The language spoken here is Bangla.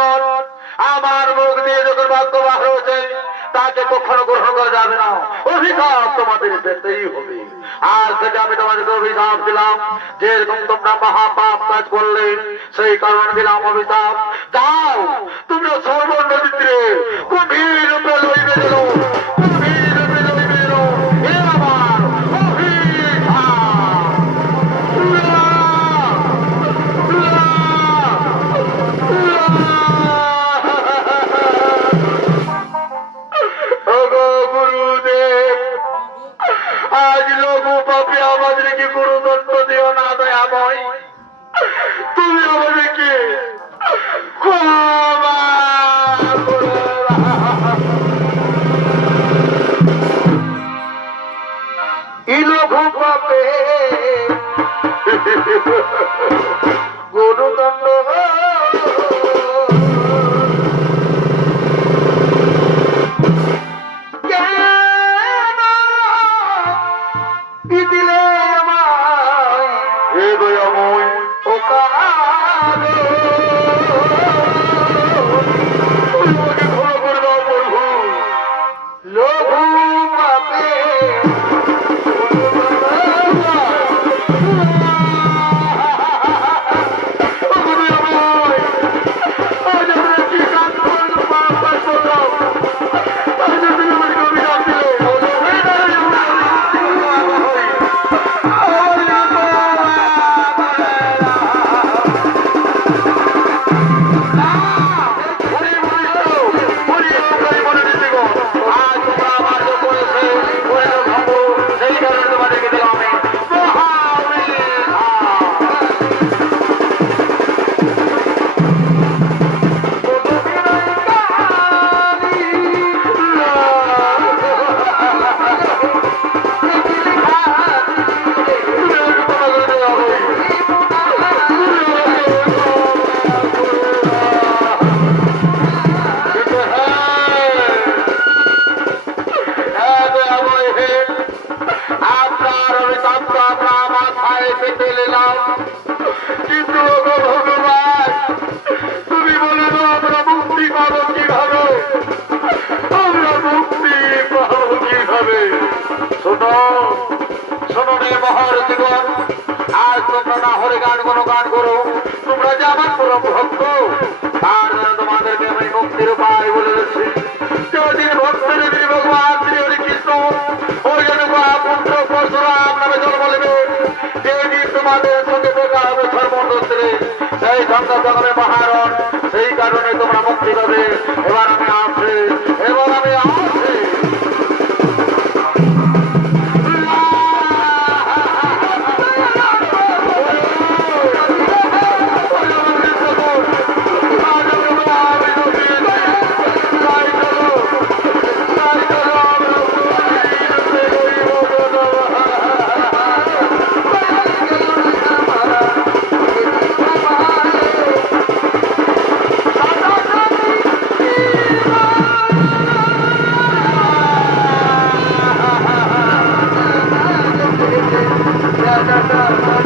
জীবন আমার মুখ দিয়ে যখন বাক্য বাহির হয়েছে তাকে কখনো গ্রহণ করা যাবে না। অভিশাপ তোমাদের পেতেই হবে। আর থেকে আমি তোমাদেরকে অভিশাপ দিলাম, যেরকম তোমরা মহাপাপ কাজ করলে সেই কারণে দিলাম অভিশাপ। যাও তোমরা সর্বনদীতে গভীর রূপে লইবে গেল, গভীর রূপে লইবে গেল। এ আমার অভিশাপ। ওগো গুরুদেব, আজ লঘু পাপে আমাদেরকে গুরুদণ্ড দিও না দয়াময়। তুমি আমাদেরকে ক্ষমা করো। এই লঘু পাপে গুরুদণ্ড দিলে আমায় হে দয়াময় ও কালো। তোমাকে ক্ষমা করে দাও প্রভু। লঘু পাপে গান করো। তোমরা যে আমার পরম ভক্ত, তার জন্য তোমাদেরকে আমি মুক্তির উপায় বলে দিচ্ছি। যেদিন ভক্তের যিনি ভগবান শ্রী হরি কৃষ্ণ ওই জন্য পুত্র পরশুরাম নামে জন্ম নেবে, যেদিন তোমাদের সঙ্গে দেখা হবে ধর্মন্ত্রে, সেই ধর্ম জগনে মহারণ, সেই কারণে তোমরা মুক্তি পাবে। এবার আমি আসছি, এবার আমি আসছি। Da da da.